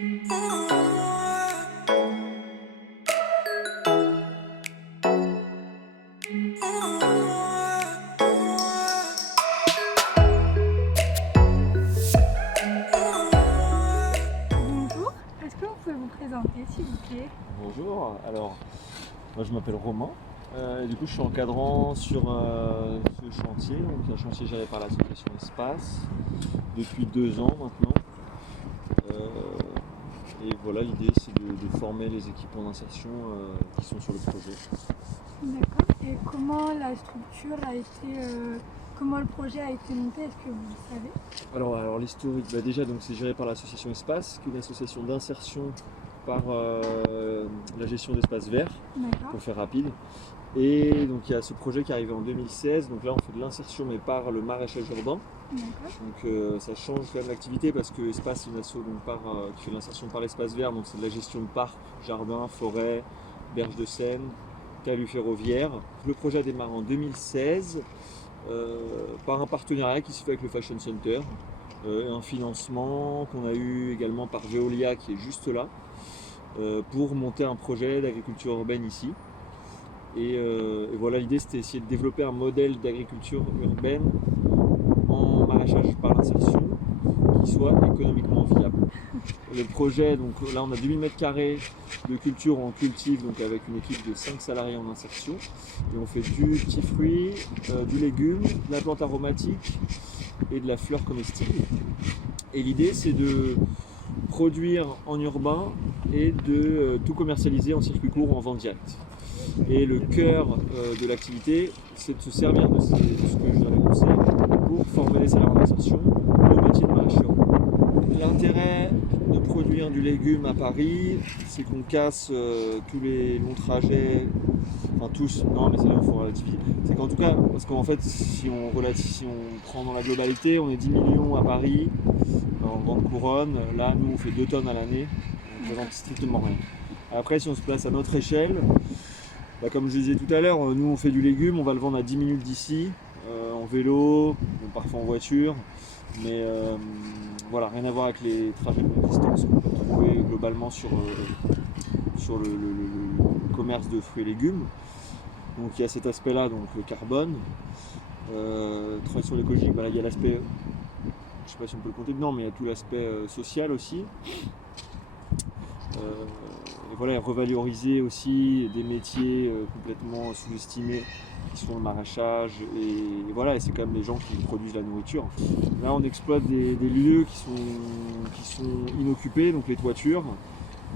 Bonjour, est-ce que vous pouvez vous présenter s'il vous plaît? Bonjour, alors moi je m'appelle Romain, et du coup je suis encadrant sur ce chantier, donc un chantier géré par l'association Espace depuis 2 ans maintenant. Et voilà, l'idée c'est de former les équipements d'insertion qui sont sur le projet. D'accord. Et comment la structure a été, comment le projet a été monté, est-ce que vous savez? Alors l'historique, déjà donc c'est géré par l'association Espace, qui est une association d'insertion par la gestion d'espaces verts, D'accord. pour faire rapide. Et donc il y a ce projet qui est arrivé en 2016, donc là on fait de l'insertion mais par le maraîchage urbain. D'accord. Donc ça change quand même l'activité parce que Espace c'est une asso qui fait de l'insertion par l'espace vert, donc c'est de la gestion de parcs, jardins, forêts, berges de Seine, talus ferroviaires. Le projet a démarré en 2016 par un partenariat qui se fait avec le Fashion Center, un financement qu'on a eu également par Veolia qui est juste là, pour monter un projet d'agriculture urbaine ici. Et voilà, l'idée c'était d'essayer de développer un modèle d'agriculture urbaine en maraîchage par l'insertion qui soit économiquement viable. Le projet, donc là on a 2000 m² de culture où on cultive donc avec une équipe de 5 salariés en insertion et on fait du petit fruit, du légume, de la plante aromatique et de la fleur comestible. Et l'idée c'est de produire en urbain et de tout commercialiser en circuit court ou en vente directe. Et le cœur de l'activité, c'est de se servir de ce que je viens d'énoncer pour former les salariés en insertion au métier de maraîcher. L'intérêt de produire du légume à Paris, c'est qu'on casse tous les longs trajets, enfin tous, non mais c'est là où il faut relativiser. C'est qu'en tout cas, parce qu'en fait, si on prend dans la globalité, on est 10 millions à Paris, en grande couronne, là nous on fait 2 tonnes à l'année, on ne représente strictement rien. Après, si on se place à notre échelle, comme je disais tout à l'heure, nous on fait du légume, on va le vendre à 10 minutes d'ici, en vélo, parfois en voiture, mais voilà, rien à voir avec les trajets de longue distance qu'on peut trouver globalement sur le commerce de fruits et légumes. Donc il y a cet aspect-là, donc le carbone, transition écologique, il y a l'aspect, je ne sais pas si on peut le compter dedans, mais il y a tout l'aspect social aussi. Et voilà, revaloriser aussi des métiers complètement sous-estimés qui sont le maraîchage et voilà, et c'est quand même les gens qui produisent la nourriture. Là on exploite des lieux qui sont inoccupés, donc les toitures.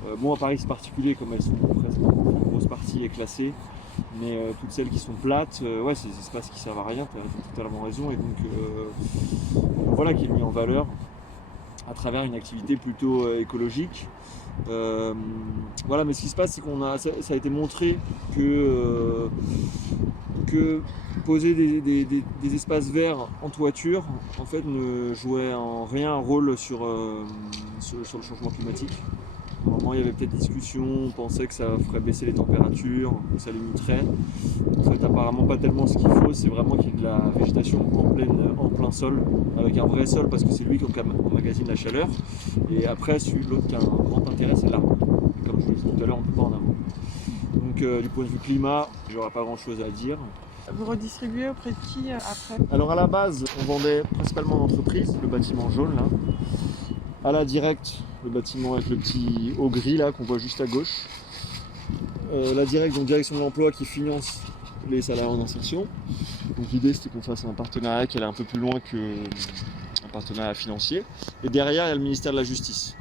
À Paris c'est particulier comme elles sont presque en grosse partie classées, mais toutes celles qui sont plates, c'est des espaces qui servent à rien, tu as totalement raison, et donc voilà, qui est mis en valeur à travers une activité plutôt écologique. Mais ce qui se passe, c'est ça a été montré que poser des espaces verts en toiture, en fait, ne jouait en rien un rôle sur le changement climatique. Normalement, il y avait peut-être discussion, on pensait que ça ferait baisser les températures, que ça limiterait. En fait, apparemment pas tellement ce qu'il faut, c'est vraiment qu'il y ait de la végétation en plein sol, avec un vrai sol, parce que c'est lui qui emmagasine la chaleur. Et après, l'autre qui a un grand intérêt, c'est l'arbre. Comme je vous l'ai dit tout à l'heure, on ne peut pas en avoir. Donc du point de vue climat, j'aurais pas grand chose à dire. Vous redistribuez auprès de qui après? Alors à la base, on vendait principalement en entreprise, le bâtiment jaune là. À la directe, le bâtiment avec le petit haut gris là qu'on voit juste à gauche. La directe, donc direction de l'emploi qui finance les salariés en insertion. Donc l'idée c'était qu'on fasse un partenariat qui allait un peu plus loin qu'un partenariat financier. Et derrière il y a le ministère de la Justice.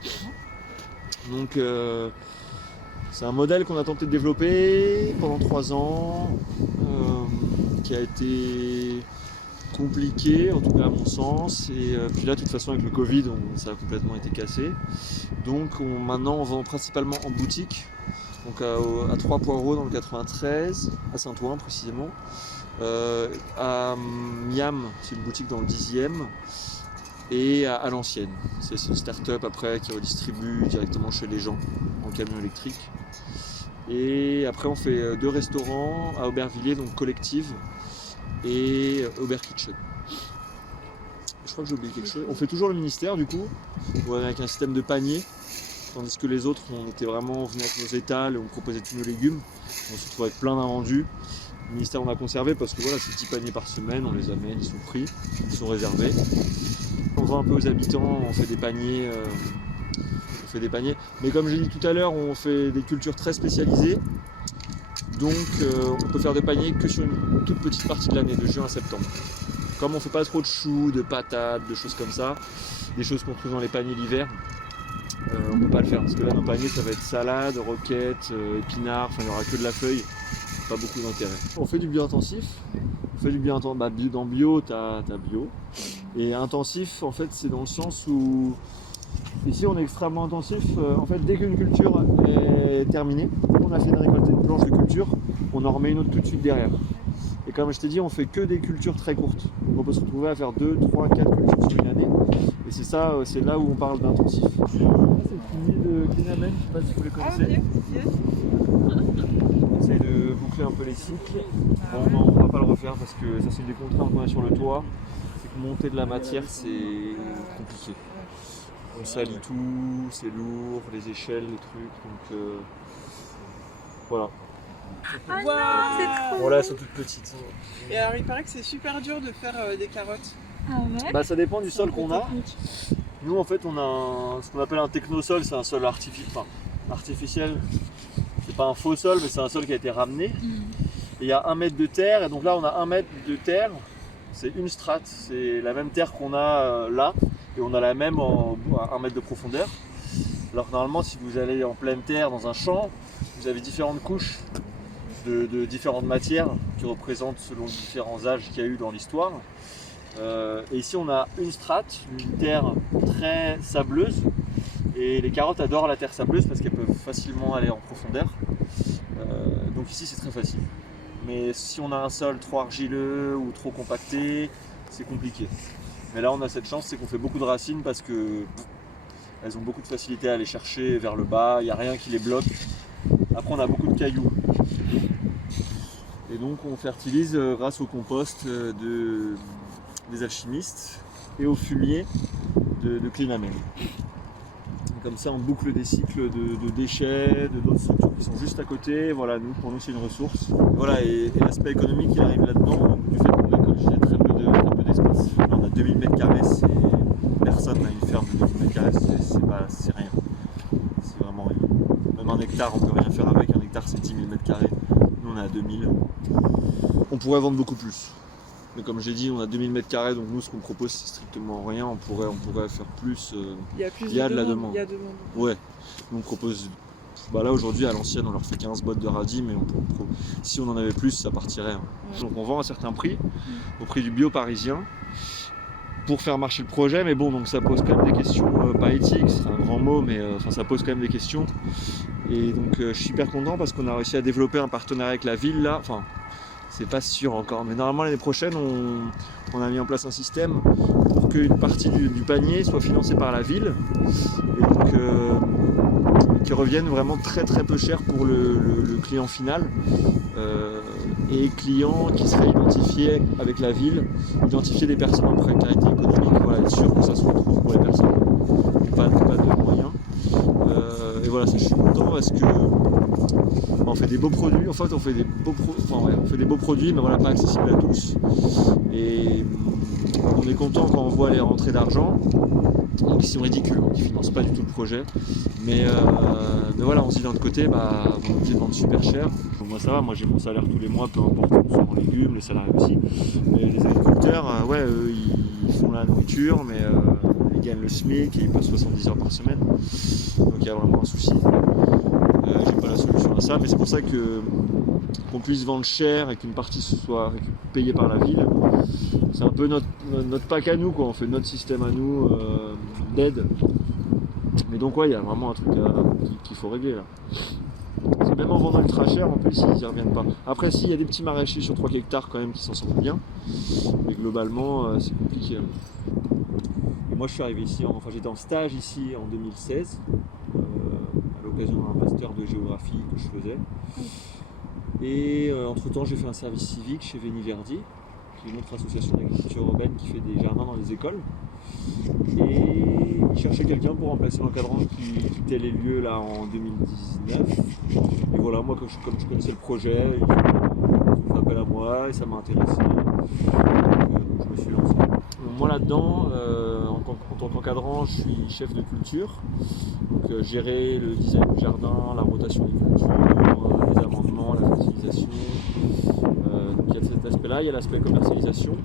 Donc c'est un modèle qu'on a tenté de développer pendant 3 ans, qui a été compliqué, en tout cas à mon sens, et puis là de toute façon avec le Covid ça a complètement été cassé. Donc maintenant on vend principalement en boutique, donc à 3 Poireaux dans le 93, à Saint-Ouen précisément, à Miam, c'est une boutique dans le 10e, et à l'ancienne. C'est une start-up après qui redistribue directement chez les gens en camion électrique. Et après on fait 2 restaurants à Aubervilliers, donc Collective et Aubert Kitchen. Je crois que j'ai oublié quelque chose. On fait toujours le ministère du coup, avec un système de panier. tandis que les autres, on venait avec nos étals, on proposait tous nos légumes, on se retrouvait avec plein d'invendus. Le ministère on a conservé parce que voilà, c'est 10 paniers par semaine, on les amène, ils sont pris, ils sont réservés. On vend un peu aux habitants, on fait des paniers. Mais comme j'ai dit tout à l'heure, on fait des cultures très spécialisées. Donc on peut faire des paniers que sur une toute petite partie de l'année, de juin à septembre. Comme on ne fait pas trop de choux, de patates, de choses comme ça, des choses qu'on trouve dans les paniers l'hiver, on ne peut pas le faire. Parce que là, nos paniers, ça va être salade, roquettes, épinards, enfin il n'y aura que de la feuille, pas beaucoup d'intérêt. On fait du bio-intensif. On fait du bio-intensif. Dans bio, tu as bio. Et intensif, en fait, c'est dans le sens où ici, on est extrêmement intensif. En fait, dès qu'une culture est terminée, on a fait une récolte, une planche de culture, on en remet une autre tout de suite derrière. Et comme je t'ai dit, on fait que des cultures très courtes. Donc on peut se retrouver à faire 2, 3, 4 cultures sur une année. Et c'est ça, c'est là où on parle d'intensif. C'est le pilier de Clinamen, je ne sais pas si vous les connaissez. On essaye de boucler un peu les cycles. Bon, non, on ne va pas le refaire parce que ça, c'est une des contraintes qu'on a sur le toit. C'est que monter de la matière, c'est compliqué. On salit tout, c'est lourd, les échelles, les trucs, donc voilà. Ah non, c'est trop Bon là, elles sont toutes petites. Et alors, il paraît que c'est super dur de faire des carottes. Ah ouais. Bah ça dépend du sol qu'on a. Technique. Nous en fait on a ce qu'on appelle un technosol, c'est un sol artificiel. C'est pas un faux sol, mais c'est un sol qui a été ramené. Et il y a 1 mètre de terre, et donc là on a 1 mètre de terre, c'est une strate, c'est la même terre qu'on a là, et on a la même à 1 mètre de profondeur. Alors que normalement si vous allez en pleine terre dans un champ, vous avez différentes couches de différentes matières qui représentent selon les différents âges qu'il y a eu dans l'histoire. Et ici on a une strate, une terre très sableuse, et les carottes adorent la terre sableuse parce qu'elles peuvent facilement aller en profondeur. Donc ici c'est très facile. Mais si on a un sol trop argileux ou trop compacté, c'est compliqué. Mais là on a cette chance, c'est qu'on fait beaucoup de racines parce que elles ont beaucoup de facilité à aller chercher vers le bas, il n'y a rien qui les bloque. Après on a beaucoup de cailloux. Et donc on fertilise grâce au compost des alchimistes et au fumier de Clinamen. Comme ça on boucle des cycles de déchets, d'autres structures qui sont juste à côté. Voilà, pour nous c'est une ressource. Voilà, et l'aspect économique il arrive là-dedans, donc, du fait qu'on a, comme je disais, très peu d'espace. Là, on a 2000 m², personne n'a une ferme de 2000 m², c'est rien. C'est vraiment rien. Même 1 hectare on peut rien faire avec, 1 hectare c'est 10 000 m². Nous on est à 2000. On pourrait vendre beaucoup plus. Mais comme j'ai dit, on a 2000 m², donc nous ce qu'on propose c'est strictement rien, on pourrait faire plus. Il y a de la demande. Il y a demande. Ouais, nous on propose, là aujourd'hui à l'ancienne on leur fait 15 bottes de radis, mais si on en avait plus ça partirait. Hein. Ouais. Donc on vend à un certain prix, au prix du bio parisien, pour faire marcher le projet, mais bon, donc ça pose quand même des questions, pas éthiques, c'est un grand mot, mais ça pose quand même des questions. Et donc je suis super content parce qu'on a réussi à développer un partenariat avec la ville là, enfin c'est pas sûr encore, mais normalement l'année prochaine on a mis en place un système pour qu'une partie du panier soit financée par la ville, et donc qui revienne vraiment très très peu cher pour le client final, et client qui serait identifié avec la ville, identifier des personnes en précarité économique, voilà, être sûr que ça se retrouve pour les personnes pas de moyens. Et voilà, ça, je suis content parce que on fait des beaux produits, en fait on fait des beaux produits, mais voilà, pas accessibles à tous. Et on est content quand on voit les rentrées d'argent, qui sont ridicules, qui ne financent pas du tout le projet. Mais voilà, on se dit d'un autre côté, on est obligé de vendre super cher. Donc moi ça va, moi j'ai mon salaire tous les mois, peu importe où sont en légumes, les salariés aussi. Mais les agriculteurs, eux ils font la nourriture, mais ils gagnent le SMIC et ils passent 70 heures par semaine. Donc il y a vraiment un souci. J'ai pas la solution à ça, mais c'est pour ça qu'on puisse vendre cher et qu'une partie soit payée par la ville. C'est un peu notre pack à nous, quoi. On fait notre système à nous d'aide. Mais donc il y a vraiment un truc qu'il faut régler là. C'est même en vendant ultra cher, en plus ils n'y reviennent pas. Après il y a des petits maraîchers sur 3 hectares quand même qui s'en sortent bien. Mais globalement c'est compliqué. Et moi je suis arrivé ici, j'étais en stage ici en 2016. À l'occasion d'un master de géographie que je faisais. Et entre temps j'ai fait un service civique chez Veni Verdi, qui est une autre association d'agriculture urbaine qui fait des jardins dans les écoles. Et ils cherchaient quelqu'un pour remplacer l'encadrant qui quittait les lieux là en 2019. Et voilà, moi comme je connaissais le projet, ils ont fait appel à moi et ça m'a intéressé. Donc je me suis lancé. Moi là-dedans, en tant qu'encadrant, je suis chef de culture. Donc gérer le design du jardin, la rotation des cultures, les amendements, la fertilisation. Donc il y a cet aspect-là, il y a l'aspect commercialisation.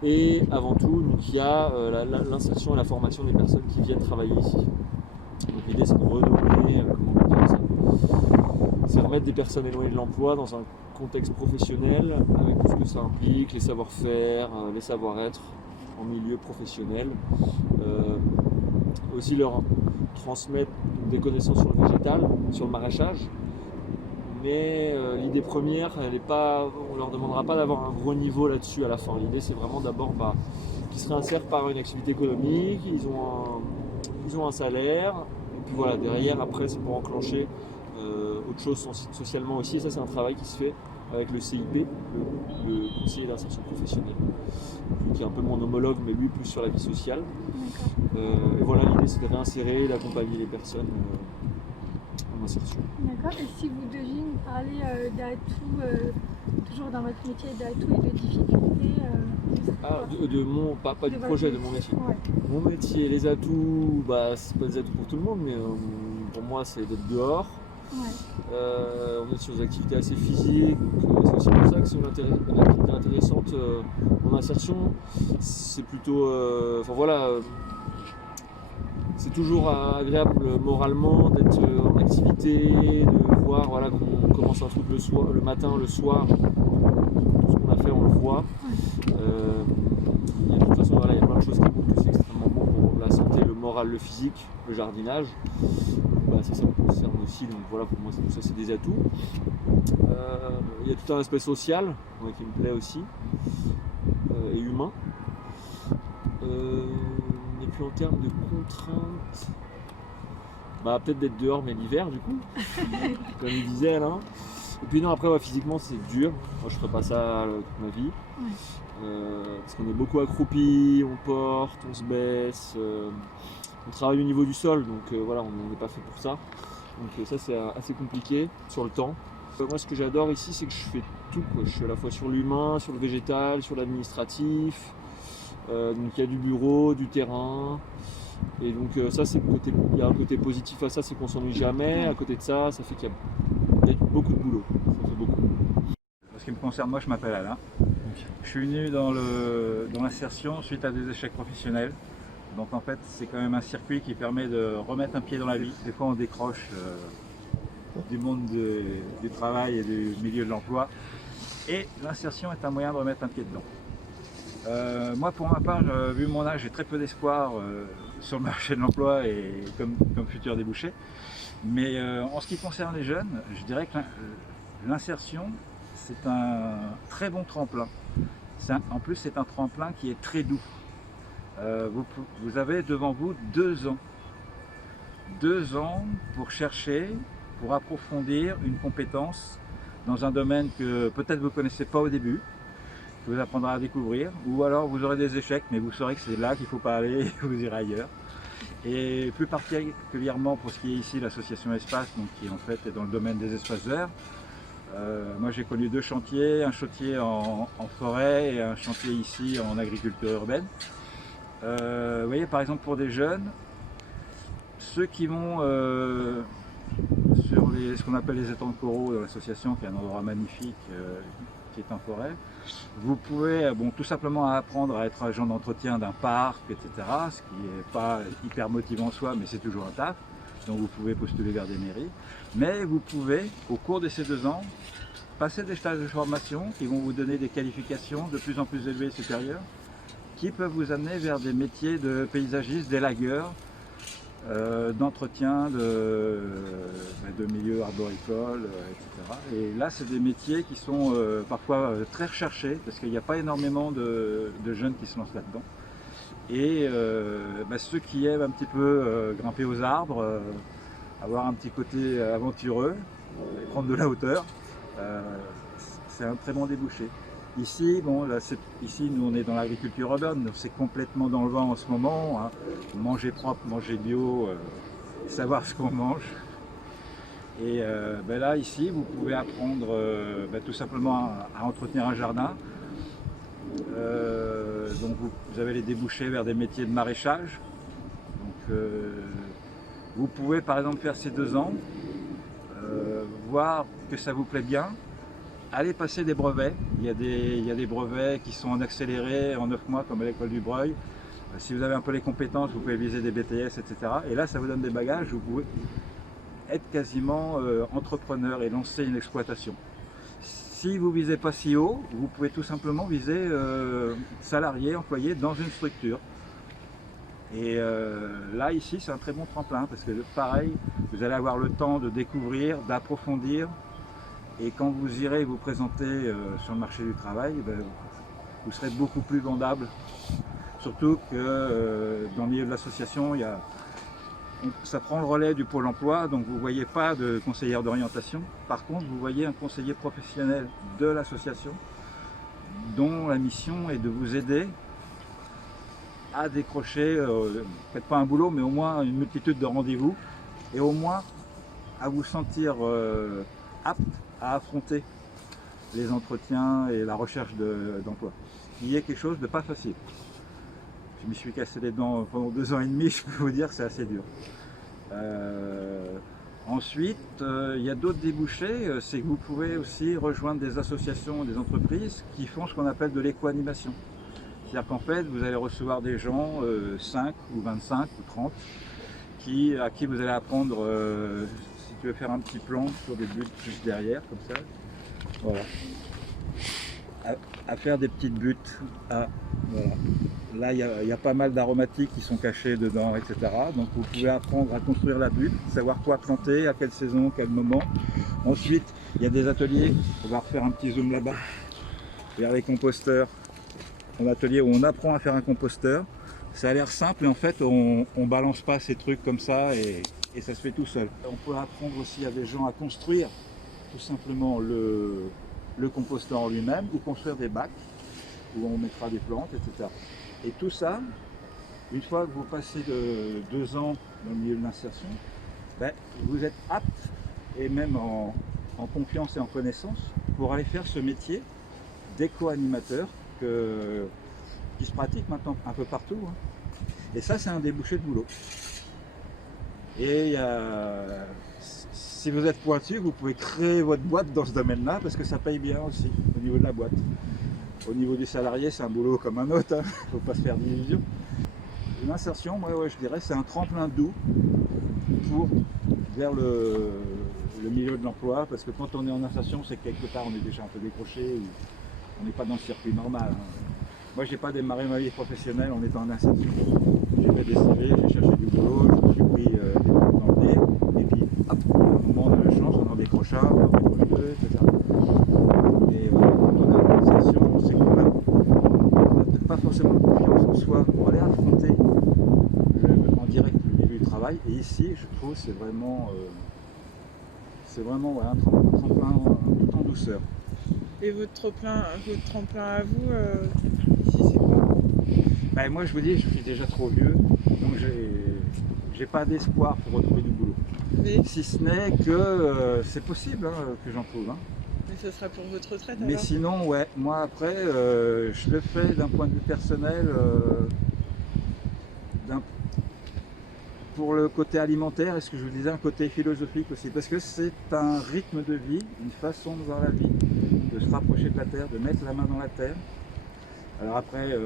Et avant tout, donc, il y a l'insertion et la formation des personnes qui viennent travailler ici. Donc l'idée c'est de redonner, comment on peut dire ça, c'est remettre des personnes éloignées de l'emploi dans un contexte professionnel avec tout ce que ça implique, les savoir-faire, les savoir-être en milieu professionnel. Aussi leur transmettre des connaissances sur le végétal, sur le maraîchage. Mais l'idée première, on ne leur demandera pas d'avoir un gros niveau là-dessus à la fin. L'idée c'est vraiment d'abord qu'ils se réinsèrent par une activité économique, ils ont un salaire, et puis voilà, derrière après c'est pour enclencher autre chose socialement aussi, et ça c'est un travail qui se fait avec le CIP, le conseiller d'insertion professionnelle, qui est un peu mon homologue mais lui plus sur la vie sociale. Et voilà, l'idée c'est de réinsérer, d'accompagner les personnes en insertion. D'accord. Et si vous deviez nous parler d'atouts, toujours dans votre métier, d'atouts et de difficultés, pas du projet, de mon métier. Ouais. Mon métier, les atouts, c'est pas des atouts pour tout le monde, mais pour moi c'est d'être dehors. Ouais. On est sur des activités assez physiques, donc c'est aussi pour ça que c'est une activité intéressante en insertion. C'est plutôt, c'est toujours agréable moralement d'être en activité, de voir qu'on commence un truc le matin, le soir, tout ce qu'on a fait on le voit. De toute façon il y a plein de choses qui montrent que c'est extrêmement bon pour la santé, le moral, le physique, le jardinage. Ça me concerne aussi, donc voilà, pour moi tout ça c'est des atouts. Il y a tout un aspect social qui me plaît aussi, et humain. Et puis en termes de contraintes, peut-être d'être dehors mais l'hiver du coup, comme il disait Alain. Et puis non, après physiquement c'est dur, moi je ferai pas ça toute ma vie. Parce qu'on est beaucoup accroupi, on porte, on se baisse, on travaille au niveau du sol, donc voilà, on n'est pas fait pour ça. Donc ça c'est assez compliqué sur le temps. Moi ce que j'adore ici c'est que je fais tout, quoi. Je suis à la fois sur l'humain, sur le végétal, sur l'administratif. Donc il y a du bureau, du terrain. Et donc ça c'est il y a un côté positif à ça, c'est qu'on s'ennuie jamais. À côté de ça, ça fait qu'il y a beaucoup de boulot. Ça fait beaucoup. En ce qui me concerne, moi je m'appelle Alain. Je suis venu dans l'insertion suite à des échecs professionnels. Donc en fait c'est quand même un circuit qui permet de remettre un pied dans la vie. Des fois on décroche du monde du travail et du milieu de l'emploi. Et l'insertion est un moyen de remettre un pied dedans. Moi pour ma part, vu mon âge, j'ai très peu d'espoir sur le marché de l'emploi et comme futur débouché. Mais en ce qui concerne les jeunes, je dirais que l'insertion c'est un très bon tremplin. En plus c'est un tremplin qui est très doux. Vous avez devant vous 2 ans. 2 ans pour chercher, pour approfondir une compétence dans un domaine que peut-être vous ne connaissez pas au début, que vous apprendrez à découvrir, ou alors vous aurez des échecs, mais vous saurez que c'est là qu'il ne faut pas aller et vous irez ailleurs. Et plus particulièrement pour ce qui est ici l'association Espace, donc qui en fait est dans le domaine des espaces verts. Moi j'ai connu 2 chantiers, un chantier en forêt et un chantier ici en agriculture urbaine. Vous voyez par exemple pour des jeunes, ceux qui vont sur ce qu'on appelle les étangs de coraux de l'association, qui est un endroit magnifique qui est en forêt, vous pouvez tout simplement apprendre à être agent d'entretien d'un parc, etc. Ce qui n'est pas hyper motivant en soi, mais c'est toujours un taf. Donc vous pouvez postuler vers des mairies. Mais vous pouvez, au cours de ces 2 ans, passer des stages de formation qui vont vous donner des qualifications de plus en plus élevées et supérieures, qui peuvent vous amener vers des métiers de paysagiste, d'élagueur, d'entretien de milieux arboricoles, etc. Et là, c'est des métiers qui sont parfois très recherchés, parce qu'il n'y a pas énormément de jeunes qui se lancent là-dedans. Et ceux qui aiment un petit peu grimper aux arbres, avoir un petit côté aventureux, et prendre de la hauteur, c'est un très bon débouché. Ici, bon, là, ici, nous, on est dans l'agriculture urbaine, donc c'est complètement dans le vent en ce moment, hein. Manger propre, manger bio, savoir ce qu'on mange. Et ben là, ici, vous pouvez apprendre tout simplement à entretenir un jardin. Donc vous avez les débouchés vers des métiers de maraîchage. Donc, vous pouvez par exemple faire ces 2 ans, voir que ça vous plaît bien, aller passer des brevets. Il y a des brevets qui sont en accéléré en 9 mois comme à l'école du Breuil. Si vous avez un peu les compétences, vous pouvez viser des BTS, etc. Et là, ça vous donne des bagages, vous pouvez être quasiment entrepreneur et lancer une exploitation. Si vous ne visez pas si haut, vous pouvez tout simplement viser salarié, employé dans une structure. Et là, ici, c'est un très bon tremplin parce que pareil, vous allez avoir le temps de découvrir, d'approfondir. Et quand vous irez vous présenter sur le marché du travail, vous serez beaucoup plus vendable. Surtout que dans le milieu de l'association, ça prend le relais du pôle emploi, donc vous ne voyez pas de conseillère d'orientation. Par contre, vous voyez un conseiller professionnel de l'association dont la mission est de vous aider à décrocher, peut-être pas un boulot, mais au moins une multitude de rendez-vous et au moins à vous sentir apte à affronter les entretiens et la recherche d'emploi. Il y a quelque chose de pas facile. Je m'y suis cassé les dents pendant 2 ans et demi, je peux vous dire que c'est assez dur. Ensuite, il y a d'autres débouchés, c'est que vous pouvez aussi rejoindre des associations, des entreprises qui font ce qu'on appelle de l'éco-animation. C'est-à-dire qu'en fait, vous allez recevoir des gens, 5 ou 25 ou 30, à qui vous allez apprendre, si tu veux faire un petit plan sur des buts juste derrière, comme ça, voilà. À faire des petites buttes. Voilà. Là, il y a pas mal d'aromatiques qui sont cachés dedans, etc. Donc vous pouvez apprendre à construire la butte, savoir quoi planter, à quelle saison, quel moment. Ensuite, il y a des ateliers, on va refaire un petit zoom là-bas, vers les composteurs. Un atelier où on apprend à faire un composteur. Ça a l'air simple, mais en fait, on balance pas ces trucs comme ça et ça se fait tout seul. On peut apprendre aussi à des gens à construire tout simplement le composteur en lui-même, ou construire des bacs où on mettra des plantes, etc. Et tout ça, une fois que vous passez de 2 ans dans le milieu de l'insertion, vous êtes apte, et même en confiance et en connaissance, pour aller faire ce métier d'éco-animateur qui se pratique maintenant un peu partout. Hein. Et ça, c'est un débouché de boulot. Et si vous êtes pointu, vous pouvez créer votre boîte dans ce domaine-là parce que ça paye bien aussi au niveau de la boîte. Au niveau du salarié, c'est un boulot comme un autre, hein. Il ne faut pas se faire d'illusions. L'insertion, moi, je dirais, c'est un tremplin doux vers le milieu de l'emploi, parce que quand on est en insertion, c'est que quelque part on est déjà un peu décroché, on n'est pas dans le circuit normal. Hein. Moi, je n'ai pas démarré ma vie professionnelle en étant en insertion. J'ai fait des CV, j'ai cherché du boulot, je me suis pris des plantes dans le nez, et puis hop, au moment de la chance, on en décrocha, on en décroche deux, etc. Et quand on est en insertion, c'est qu'on n'a peut-être pas forcément confiance en soi pour aller affronter en direct le milieu du travail. Et ici, je trouve, c'est vraiment ouais, un tremplin tout en douceur. Et votre tremplin à vous, ici, c'est quoi? Moi, je vous dis, je suis déjà trop vieux, donc j'ai pas d'espoir pour retrouver du boulot. Mais, Si ce n'est que c'est possible que j'en trouve. Hein. mais ce sera pour votre retraite Mais alors? sinon, ouais, moi après, je le fais d'un point de vue personnel, pour le côté alimentaire, et ce que je vous disais, un côté philosophique aussi, parce que c'est un rythme de vie, une façon de voir la vie, de se rapprocher de la terre, de mettre la main dans la terre. Alors après,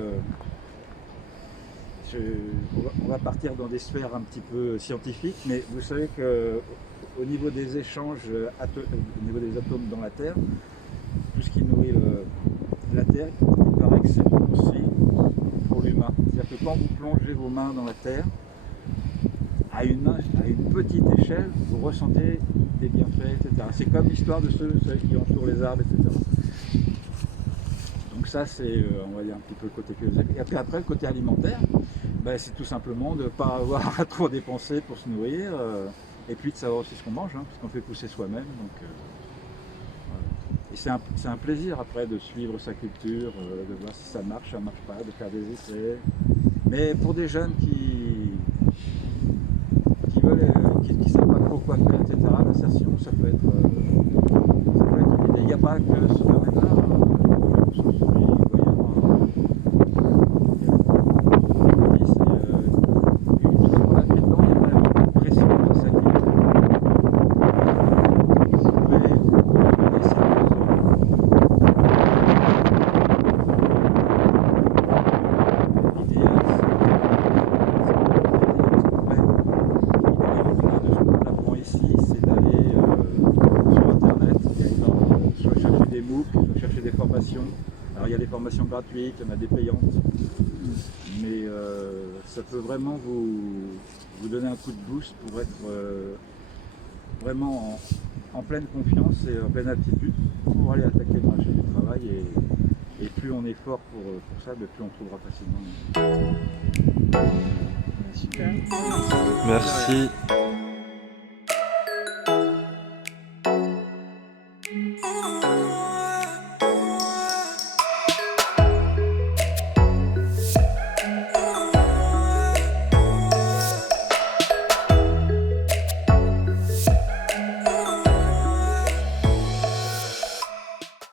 on va partir dans des sphères un petit peu scientifiques, mais vous savez qu'au niveau des échanges, au niveau des atomes dans la terre, tout ce qui nourrit la terre, il paraît que c'est bon aussi pour l'humain. C'est-à-dire que quand vous plongez vos mains dans la terre, à une petite échelle, vous ressentez des bienfaits, etc. C'est comme l'histoire de ceux qui entourent les arbres, etc. Donc ça, c'est, on va dire, un petit peu le côté philosophique. Et puis après, le côté alimentaire, c'est tout simplement de ne pas avoir à trop dépenser pour se nourrir, et puis de savoir aussi ce qu'on mange, hein, parce qu'on fait pousser soi-même. Donc, voilà. Et c'est un plaisir après de suivre sa culture, de voir si ça marche pas, de faire des essais. Mais pour des jeunes qui veulent, qui savent pas trop quoi faire, etc., l'insertion, ça peut être une idée. Il n'y a pas que ce domaine-là. Alors il y a des formations gratuites, il y en a des payantes, mais ça peut vraiment vous donner un coup de boost pour être vraiment en pleine confiance et en pleine aptitude pour aller attaquer le marché du travail. Et plus on est fort pour ça, plus on trouvera facilement. Super. Merci.